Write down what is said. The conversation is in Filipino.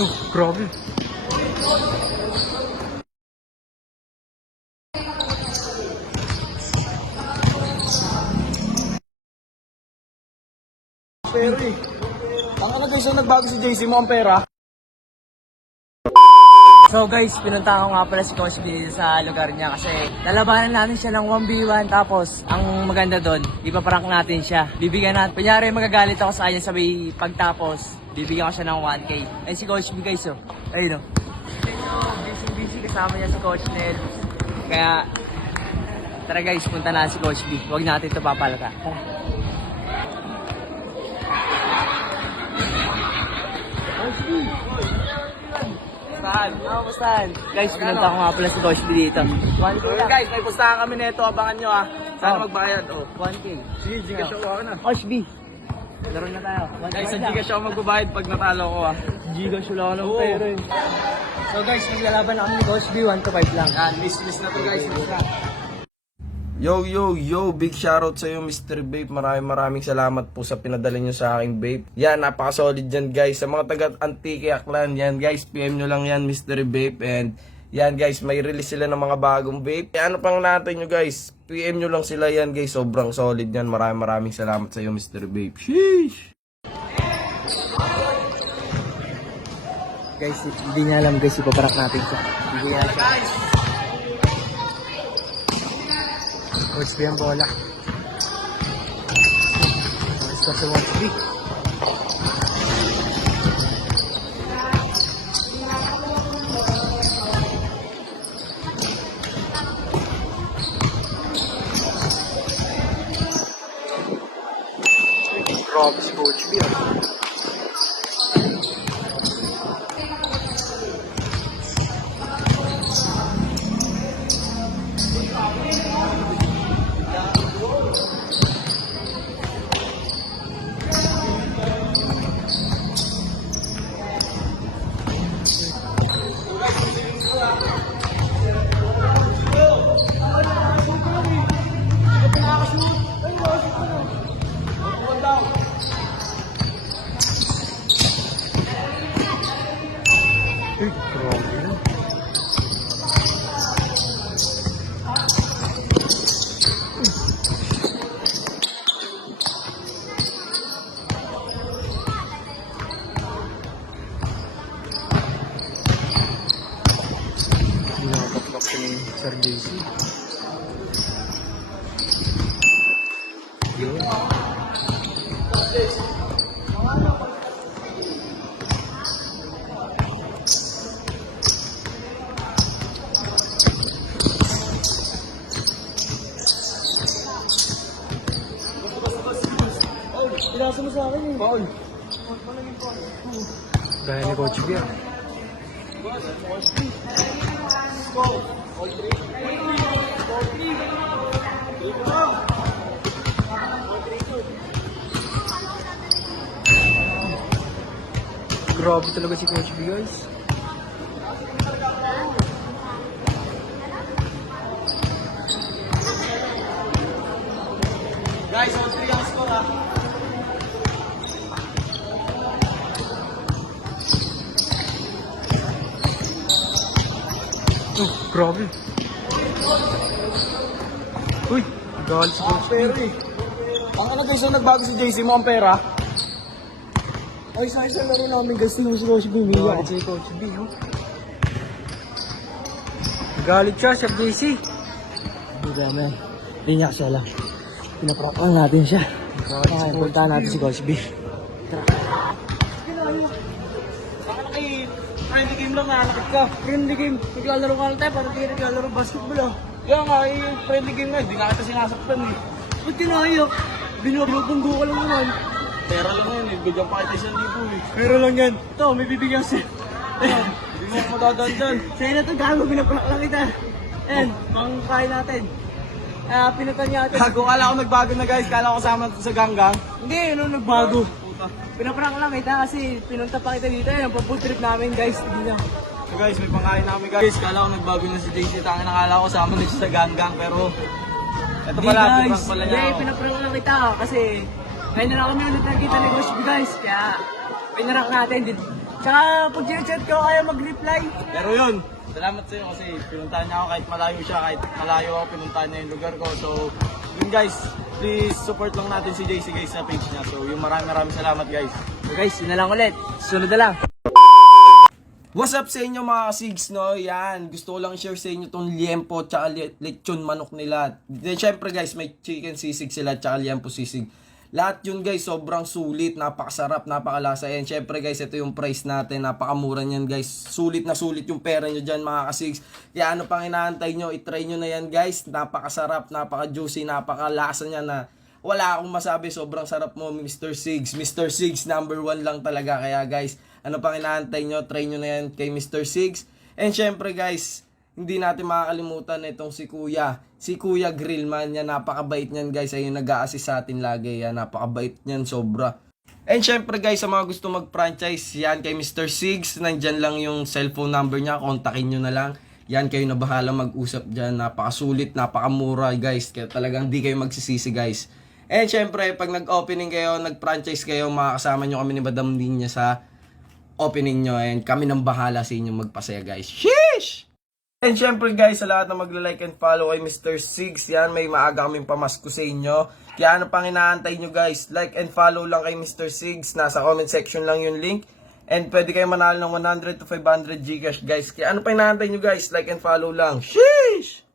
Oh, grabe. Pero eh. Ang ano guys, nagbago si JC mo ang pera. So guys, pinunta ko nga pala si Coach B sa lugar niya kasi lalabanan natin siya ng 1v1 tapos ang maganda doon, ipaprank natin siya. Bibigyan natin, kunyari magagalit ako sa kanya sabay pagtapos, bibigyan ko siya ng 1K. Ayun si Coach B guys oh, ayun oh. Busy kasama niya si Coach Nel. Kaya, tara guys, punta na si Coach B. Huwag natin ito papalata. Tara. Coach B! Pustahan. Pustahan. Guys, pinunta ko nga pala si Coach B dito. 1K lang. Guys, may pustahan kami nito, abangan nyo ah. Sana magbayad. Oh. 1K. Sige, Gcash ako na. Coach B, laro na tayo. 1K Guys, sa lang. Gcash ako magbabayad pag natalo ko ah. Gcash wala ko ng Oo. pera eh. So guys, maglalaban na kami ni Coach B, 1 to 5 lang. Yan, miss na to guys. Miss na. Yo, big shoutout sa iyo Mr. Vape. Maraming salamat po sa pinadala niyo sa aking vape. Yan, napaka-solid yan guys. Sa mga taga-Antique Aklan, yan guys, PM nyo lang yan Mr. Vape. And yan guys, may release sila ng mga bagong vape. Ano pang natin nyo guys, PM nyo lang sila yan guys. Sobrang solid yan. Maraming salamat sa iyo Mr. Vape. Sheesh! Guys, hindi niya alam guys, ipaparak natin siya. Hindi niya siya. Coach B ang bola. Score sa 1-3. Grabe si Coach B ah. Nakakaplak si Sir JC. Yun. Pinasa mo sa akin eh. Paul. Gaya ni Coach B ah. Grabe talaga si Coach B guys. Guys, 1-3 ang score ah. Oh, grabe. Uy, galit si Coach B. Pero eh. Ang ano guys, nagbago si JC mo ang pera. Ay, sa isang laro namin gusto mo si Coach B. Galit si Coach B. Oh. Galit siya, Sir JC. Hindi naman. Hindi niya kasi alam. Pinaprop lang natin siya. Kaya puntahan natin si Coach B. Saka na kay friendly game lang nanakit ka. Friendly game. Naglalaro ka lang tayo. Parang hindi naglalaro basketball ah. Kaya nga, friendly game nga, hindi na kita sinasaktan eh. Ba't tinayak? Binubunggo ka lang naman. Pera lang yun eh, bigyan pa kita 1,000 eh. Pero lang yan. Ito, may bibigyan siya. Hindi mo ako madadandaan. Sa'yo na ito, gago. Pinaplak lang kita. Ayan, pangkain natin. Pinutan niya natin. Gago, kala ko nagbago na guys, kala ko kasama sa ganggang. Hindi, ano nagbago. Puta. Pinaprank lang kita kasi pinunta pa kita dito. Ayan, pang-food trip namin guys. Tignan niyo. So guys, may pangkain na kami guys. Kala ko nagbago na si JC. Tangin nakala ko kasama na siya sa ganggang. Pero, ito Hindi pala, guys. prank pala niya Hindi, ako. pinaprank lang kita kasi ngayon na lang kami ulit nakita ni Coach B guys. Kaya, pinarank natin. Tsaka pag chat ko kayo mag-reply. Pero yun, salamat sa iyo kasi pinuntahan niya ako kahit malayo siya, kahit malayo ako, pinuntahan niya yung lugar ko. So, yun guys, please support lang natin si JC guys sa page niya. So, yung maraming salamat guys. So guys, yun na lang ulit. Sunod na lang. What's up sa inyo mga kasigs, no? Yan, gusto ko lang share sa inyo tong liempo tsaka lechon manok nila. Then syempre guys, may chicken sisig sila tsaka liempo sisig. Lahat yun guys, sobrang sulit, napakasarap, napakalasa yan. Syempre guys, ito yung price natin, napakamura niyan guys. Sulit na sulit yung pera nyo dyan mga kasigs. Kaya ano pang inaantay nyo, itry nyo na yan guys. Napakasarap, napaka-juicy, napakalasa niya na wala akong masabi, sobrang sarap mo Mr. Sigs. Mr. Sigs, number 1 lang talaga. Kaya guys, ano pang inaantay nyo, try nyo na yan kay Mr. Sigs. And syempre guys, hindi natin makakalimutan itong si Kuya. Si Kuya Grillman, yan, napakabait niyan guys. Ayun, nag-a-assist sa atin lagi. Yan, napakabait niyan, sobra. And syempre guys, sa mga gusto mag-franchise, yan kay Mr. Sigs. Nandyan lang yung cellphone number niya, kontakin nyo na lang. Yan, kayo na bahala mag-usap dyan. Napakasulit, napakamura guys. Kaya talagang di kayo magsisisi guys. And syempre, pag nag-opening kayo, nag-franchise kayo, makakasama nyo kami ni Madam Linya sa opening nyo. And kami nang bahala sa inyo magpasaya guys. Sheesh! And syempre guys, sa lahat na magla-like and follow kay Mr. Sigs, yan, may maaga kaming pamasko sa inyo. Kaya ano pang inaantay nyo guys, like and follow lang kay Mr. Sigs. Nasa comment section lang yung link. And pwede kayo manalo ng 100 to 500 Gcash guys. Kaya ano pa inaantay nyo guys, like and follow lang. Sheesh!